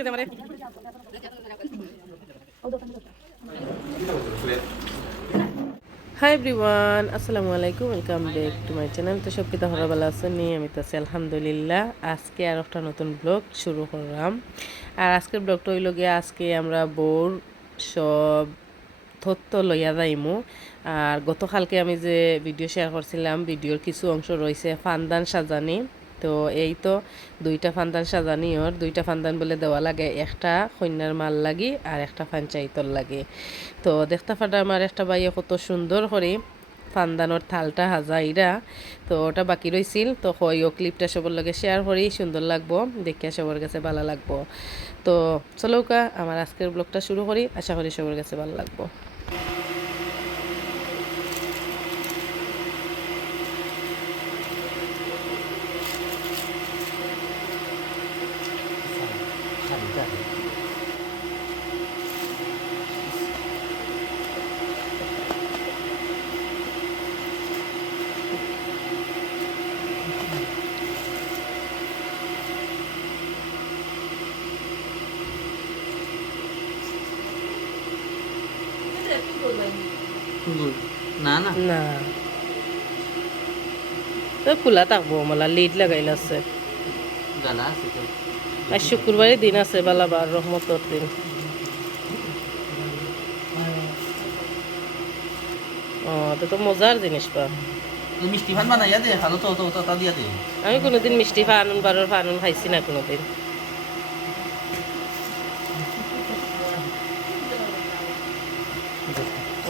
দিতেছে আমারে hi everyone আসসালামু আলাইকুম welcome back to my channel তো সব কিতা হরা ভালো আছেন নি আমি তো আছি আলহামদুলিল্লাহ আজকে আর একটা নতুন ব্লগ শুরু করলাম আর আজকের ব্লগটা হইল গিয়ে আজকে আমরা বোর সব তথ্য লইয়া যাইমু আর গতকালকে আমি যে ভিডিও শেয়ার করছিলাম ভিডিওর কিছু অংশ রয়েছে ফানদান সাজানি তো এই তো দুইটা ফানদান সাজানি ওর দুইটা ফানদান বলে দেওয়া লাগে একটা কন্যার মাল লাগি আর একটা পঞ্চায়েতর লাগে তো দেখতে পাটা আমার একটা বাইয়ে কত সুন্দর করে ফানদানোর থালটা হাজাইরা তো ওটা বাকি রইছিল তো ওই ও ক্লিপটা সবার লগে শেয়ার করি সুন্দর লাগবো দেখিয়া সবার কাছে ভালো লাগবো তো চলৌকা আমার আজকের ব্লগটা শুরু করি আশা করি সবার কাছে ভালো লাগবো না না না তো খোলা থাকবো মালা লিড লাগাইল আছে গালা আছে তো আর শুক্রবারের দিন আছে বালাবার রহমতর দিন ও তো মজার জিনিস পা মিষ্টি ভাত বানাইয়া দে ভালো তো তো তা দিয়া দে আমি কোনোদিন মিষ্টি ফানুন বারোর ফানুন খাইছি না কোনোদিন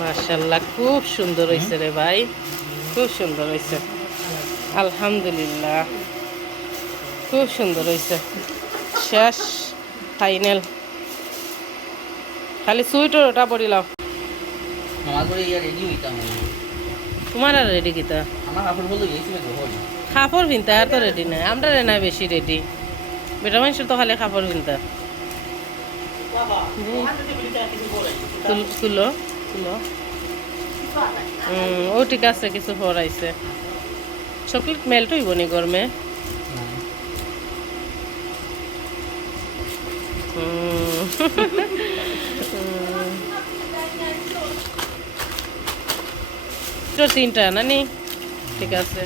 মাশাআল্লাহ খুব সুন্দর হয়েছে রে ভাই খুব সুন্দর হয়েছে আলহামদুলিল্লাহ খুব সুন্দর হয়েছে শেষ ফাইনাল খালি সুইটার ওটা পড়িলাম মামা করে ইয়া রেডি হইতাম তোমার আর রেডি কিতা আমার কাপড় বলে গেছিল গোহল কাপড় ভিনতা আর তো রেডি নাই আমরা রে নাই বেশি রেডি বেটা মানুষের তো খালি কাপড় ভিনতা তুলো তুলো ও ঠিক আছে কিছু পড়াইছে চকলেট মেল্ট হইব নি গরমে তো তিনটা না নি ঠিক আছে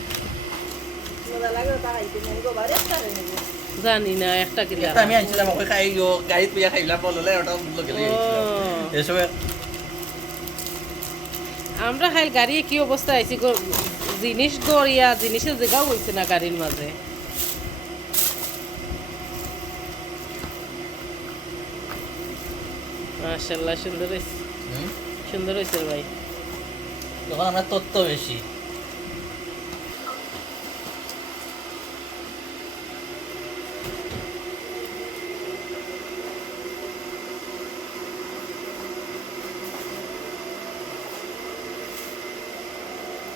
জানি না একটা কিলা আমি আনছিলাম ওকে খাই গাড়িতে পিয়া খাইলাম বললে ওটা বললো গেলে এসব আমরা খাই গাড়ি কি অবস্থা আইছি জিনিস গড়িয়া জিনিসের জায়গাও হইছে না গাড়ির মাঝে মাশাআল্লাহ সুন্দর হইছে সুন্দর হইছে ভাই তখন আমরা তত্ত্ব বেশি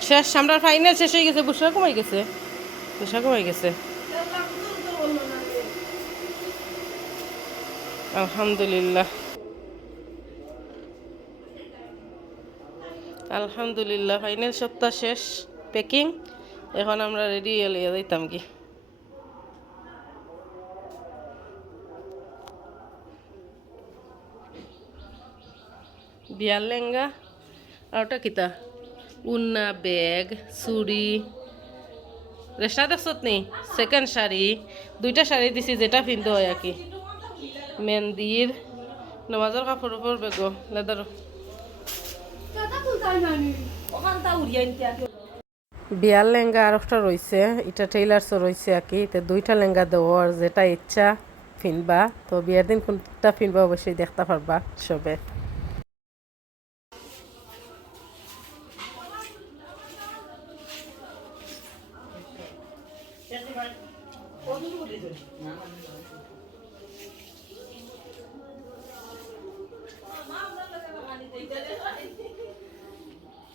শেষ আমরা ফাইনাল শেষ হয়ে গেছে বুসরা কমাই গেছে বুসরা কমাই গেছে আলহামদুলিল্লাহ আলহামদুলিল্লাহ ফাইনাল সপ্তাহ শেষ প্যাকিং এখন আমরা রেডি হয়ে যাইতাম কি বিয়ার লেহেঙ্গা আর ওটা কিতা উন্না ব্যাগ চুড়ি রেস্টা দেখছত নি সেকেন্ড শাড়ি দুইটা শাড়ি দিছি যেটা পিন্ধো হয় আর কি মেহেন্দির নামাজের কাপড় উপর বেগো লেদার বিয়ার লেহেঙ্গা আর একটা রয়েছে এটা টেইলার্সও রয়েছে আর কি তো দুইটা লেহেঙ্গা দেওয়ার যেটা ইচ্ছা পিনবা তো বিয়ার দিন কোনটা পিনবা অবশ্যই দেখতে পারবা সবে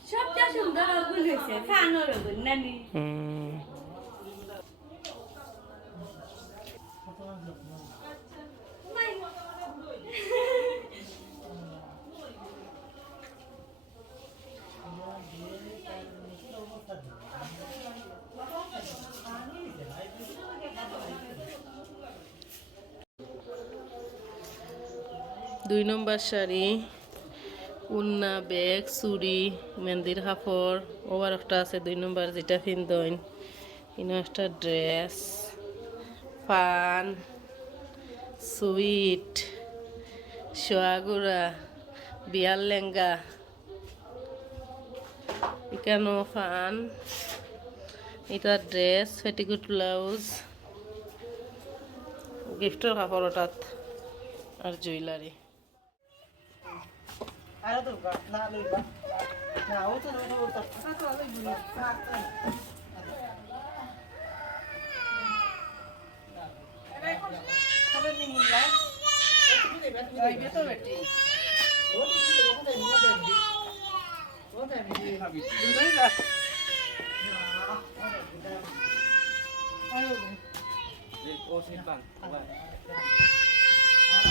সবটা সুন্দর গুল হয়েছে ফানোর গুল নানি 2 নম্বর শাড়ি, উন্না, ব্যাগ, চুড়ি, মেহেন্দির কাপড়, ওবার একটা আছে 2 নম্বর যেটা পিন্দইন, ইনো একটা ড্রেস, পান, সুইট, সোয়াগুড়া, বিয়ার লেঙ্গা, এখানেও পান, এটা ড্রেস, পেটিকুট ব্লাউজ, গিফটের কাপড় ওটাত আর jewellery.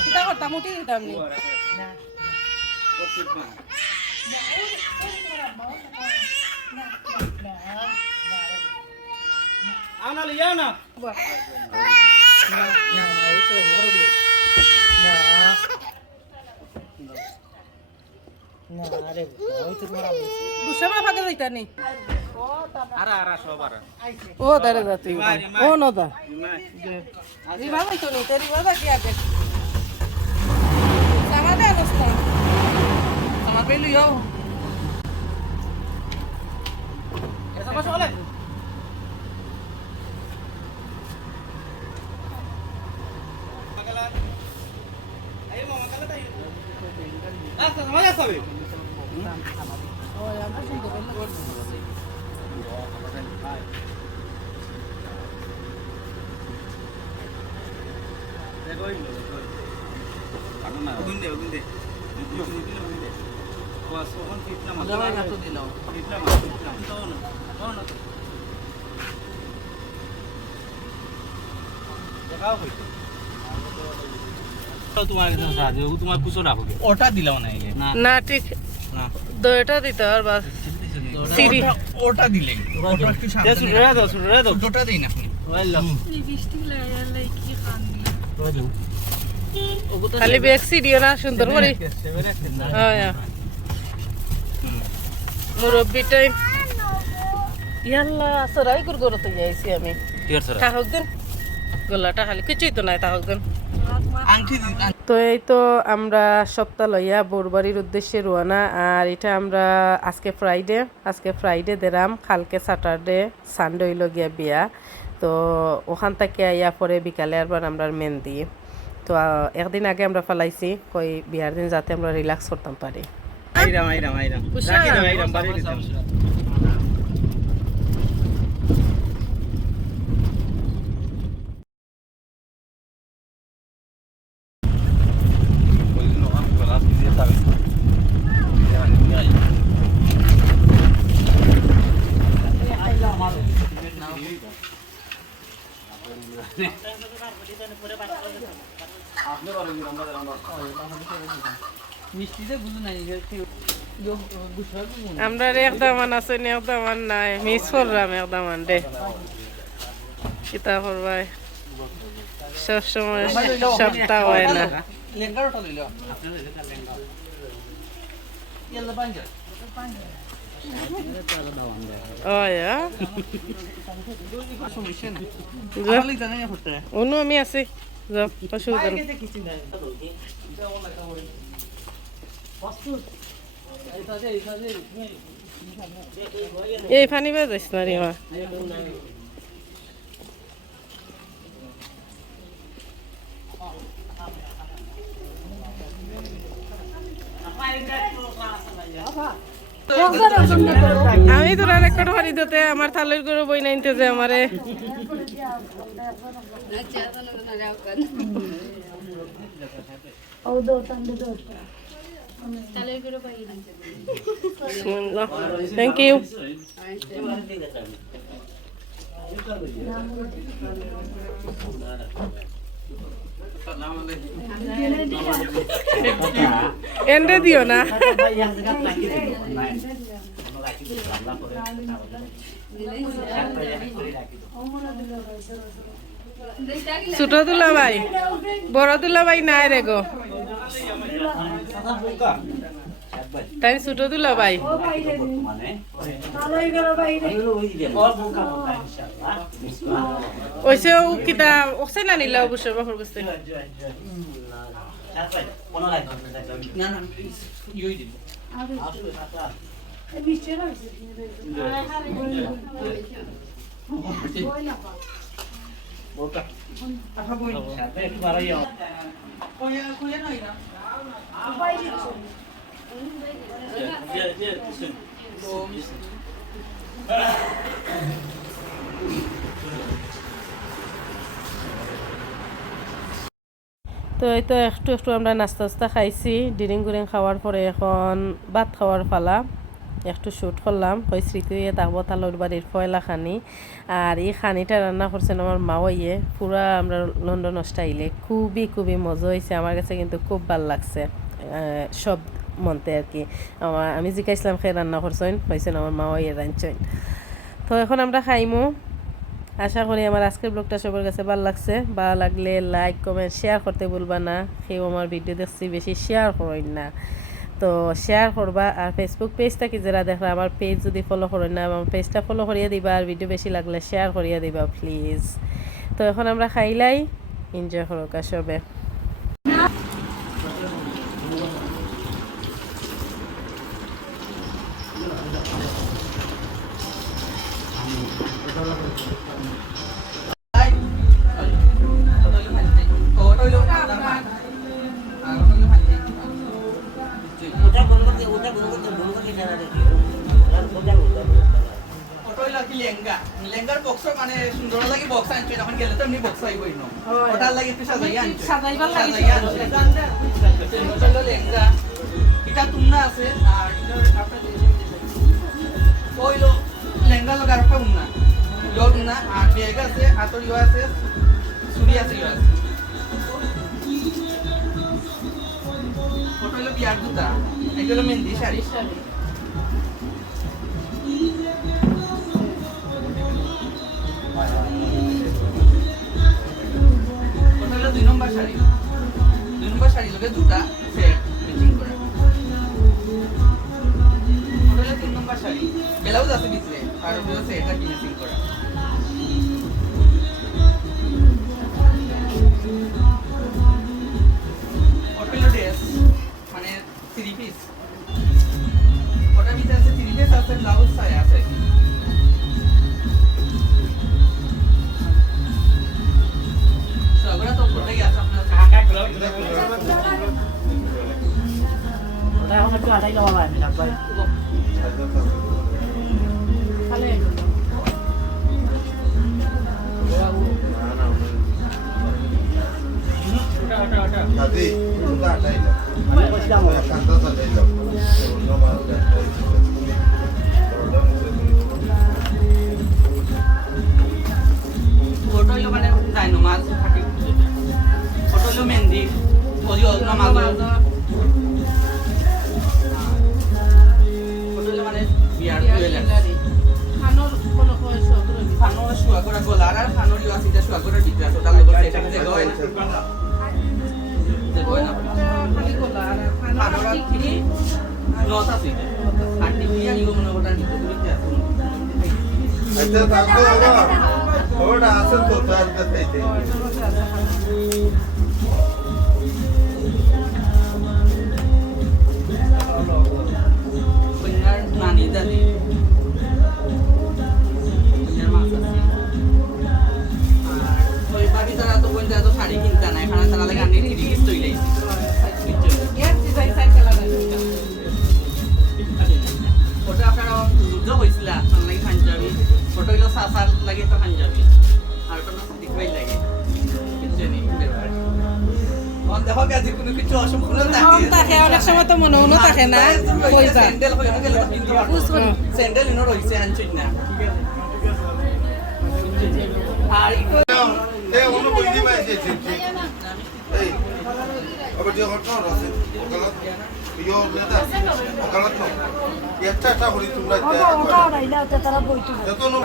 kita kota muti kita ni. Ana liya na. Gusto mo pakai kita ni? Ara sobar. ও দাঁড়ে যা তুই ও ন দা Lima itu ni, teri mana dia ke? Sama dah dosta. Sama pelu yo. Sama soalnya. Makalan. Ayo mau makalan tayo. Sama ya sabi. Oh, yang tu sih tu. Gunde. Was on kitna mas. Jawa yang tu dilau. Kitna mas. Tono. দেখাও হইতো তোমার কাছে সাহায্য তোমার পুষো রাখোগে ওটা দিলাও না এই না না ঠিক না দুইটা দিতে আর বাস সিঁড়ি ওটা দিলে ওটা একটু সামনে শুরু দাও দুটোটা দেই না ওয়াল্লাহ এই বৃষ্টি লাগাই কি খান খালি ব্যাগ সিঁড়িও না সুন্দর করে হ্যাঁ মুরব্বি টাইম ইয়াল্লা সরাই করে করতে যাইছি আমি থাকুক দিন গলাটা খালি কিছুই তো নাই থাকুক দিন আংটি তো এই তো আমরা সপ্তাহ লইয়া বোরবাড়ির উদ্দেশ্যে রোয়ানা আর এটা আমরা আজকে ফ্রাইডে দিলাম কালকে স্যাটারডে সানডে হইল গিয়া বিয়া তো ওখান থেকে আইয়া পরে বিকালে আবার আমরা মেহেন্দি তো একদিন আগে আমরা ফেলাইছি কই বিয়ার দিন যাতে আমরা রিল্যাক্স করতাম পারি আইরাম রাখি দাও বাড়ি দিতাম আমরা একদামান আছে একদামান নাই মিস করলাম একদামান দে কিতা করবাই সবসময় সপ্তাহ হয় না লেঙ্গারটা লইল ইয়াল্লা পাঞ্জা Oh ya. Uno আমি আছি যাও পাশে উঠেন এই পানি বাজাইছ না রে মা আমি তোরা রেকর্ড করি দিতে আমার থালের করে বই নাইতে যে আমারে থ্যাংক ইউ এন্ডে দিও না ছোট দুলা ভাই বড় দুলা ভাই নাই রে গো তাই ছোট দুলা ভাই ওইসে ও কিতা ওসে না নিলা অবশ্য বাপর কাছে না না প্লিজ ইউই দিন তো এই তো একটু একটু আমরা নাস্তা খাইছি ডিরিং গুরিং খাওয়ার পরে এখন ভাত খাওয়ার পালা একটু শ্যুট করলাম ওই স্মৃতি তাকবো তালোর বাড়ির পয়লা খানি আর এই খানিটা রান্না করছেন আমার মাও ইয়ে পুরা আমরা লন্ডন স্টাইলে খুবই খুবই মজা হয়েছে আমার কাছে কিন্তু খুব ভালো লাগছে সব মনতে আর কি আমি জিজ্ঞাসলাম খেয়ে রান্না করছেন হয়েছেন আমার মাও ইয়ে রাঁধছেন তো এখন আমরা খাইমু আশা করি আমার আজকের ব্লগটা সবার কাছে ভালো লাগছে ভালো লাগলে লাইক কমেন্ট শেয়ার করতে ভুলবা না কেউ আমার ভিডিও দেখছি বেশি শেয়ার করেন না তো শেয়ার করবা আর ফেসবুক পেজটা কি যারা দেখরা আমার পেজ যদি ফলো করেন না আমার পেজটা ফলো করিয়ে দিবা আর ভিডিও বেশি লাগলে শেয়ার করিয়ে দিবা প্লিজ তো এখন আমরা খাইলাই এনজয় করো সবে লেহেঙ্গার বক্স মানে সুন্দর লাগি বক্স আনছে যখন গেলে তো এমনি বক্স আইবই না ওটার লাগি একটু সাজাই আনছে সাজাইবার লাগি লেহেঙ্গা এটা তুমনা আছে আর ওইলো লেহেঙ্গা লগার একটা উন্না জল উন্না আর ব্যাগ আছে হাতর ইয়ে আছে ছুরি আছে ইয়ে আছে ওটা হলো বিয়ার জুতা এটা হলো মেহেন্দি শাড়ি ওটা হলো 2 নম্বর শাড়ি 2 নম্বর শাড়ি লগে জুতা সেট ম্যাচিং করা ওটা হলো 3 নম্বর শাড়ি ব্লাউজ আছে ভিতরে আর ওটা সেটটা ম্যাচিং করা ওটা হলো ড্রেস মানে 3 পিস ওটার ভিতরে আছে 3 পিস আছে ব্লাউজ সায়া আছে সবরা তো পড়ে গেছে আপনার ওটা এখন একটু আটাই দেওয়া হয় না ভাই Tadi itu tak ada ini. Kantor tak ada ini. Nomor photo হলো মানে তাই নমাজ থাকি ফটো হলো মেহেন্দি ওই নমাজ ফটো হলো মানে বিয়ার জুয়েলারি খানোর শুয়া করা গলার আর খানোর ইয়া সিটা শুয়া করার ভিতরে আছে তার লগর এটা যে গয় না খালি গোলা আর খানোর কি নট আছে আর টিপিয়া ইগো মনে ওটার ভিতরে আছে Ada tahu apa? Oh, dah asal tu tak ada tadi. benar nani tadi benar masa sih ওই বাকি তারা তো বলতে এত শাড়ি কিনতে না এখানে তারা লাগে আনি থ্রি পিস তৈরি এর ডিজাইন সাইকেল লাগা ওটা আপনারা যুদ্ধ হয়েছিল আপনার লাগে পাঞ্জাবি ওটা হইলো সাসার লাগে তো পাঞ্জাবি আর ওটা না দেখবাই লাগে কিছু নেই অন দেখো গাজি কোনো কিছু অসম্পূর্ণ থাকে অনেক সময় তো মনে মনে থাকে না কইবা স্যান্ডেল হইলো গেলে তো কিন্তু স্যান্ডেল ইনো রইছে আনছিস না আর এই অনু বইনি বাইছে এই আবার যে ঘটনা আছে ওকালত ইয়ো নেতা ওকালত নো একটা হলি তোমরা যত নো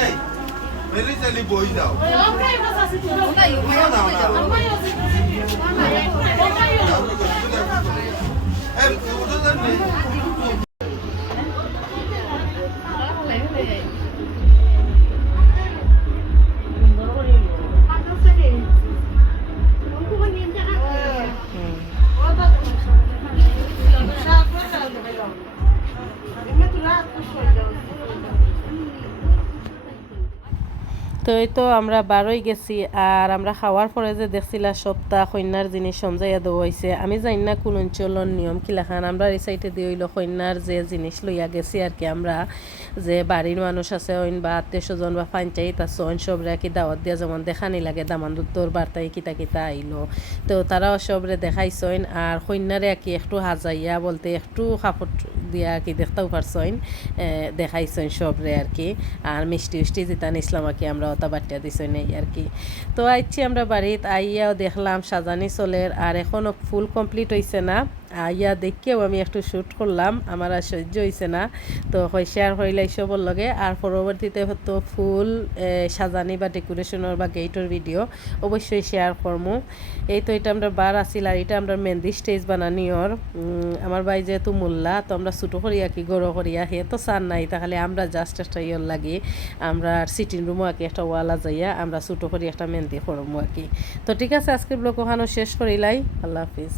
এই মেলি চালি বই যাও এই উঠো জানি তো এই তো আমরা বারোই গেছি আর আমরা খাওয়ার পরে যে দেখছিলাম সপ্তাহ কন্যার জিনিস সমজাইয়া দেওয়া হয়েছে আমি জানি না কোন অঞ্চলের নিয়ম কিলাখান আমরা এই সাইডে দিয়ে হইলো কন্যার যে জিনিস লইয়া গেছি আর কি আমরা যে বাড়ির মানুষ আছে ওইন বা আত্মীয় স্বজন বা পঞ্চায়েত আছে ওইন সবরে আর কি দাওয়াত দিয়া যেমন দেখানি লাগে দামান্দুত্তর বার্তায় কিতা কিতা আইলো তো তারাও সবরে দেখাইছেন আর কন্যারে আর কি একটু হাজাইয়া বলতে একটু কাপড় দিয়া আর কি দেখতেও পারছেন দেখাইছেন সবরে আর কি আর মিষ্টি উষ্টি যেটা নিছিলাম আর কি আমরা অতা বাটিয়া দিছে নেই আর কি তো আইছি আমরা বাড়িতে আইয়াও দেখলাম সাজানি চলের আর এখনও ফুল কমপ্লিট হয়েছে না আইয়া দেখেও আমি একটু শ্যুট করলাম আমার আর সহ্য হয়েছে না তো শেয়ার হইলে সবর লগে আর পরবর্তীতে তো ফুল সাজানি বা ডেকোরেশনের বা গেটের ভিডিও অবশ্যই শেয়ার করবো এই তো এটা আমরা বার আসিল আর এটা আমরা মেহেন্দি স্টেজ বানানিওর আমার ভাই যেহেতু মোল্লা তো আমরা ছোটো করিয়া কি গড়ো করিয়া হে তো চান নাই তাহলে আমরা জাস্ট একটা ইয়র লাগি আমরা সিটিং রুমও আর কি একটা ওয়ালা যাইয়া আমরা ছোটো করি একটা মেহেন্দি করবো আর কি তো ঠিক আছে আজকের ব্লগ ওখানেও শেষ করিলাই আল্লাহ হাফিজ।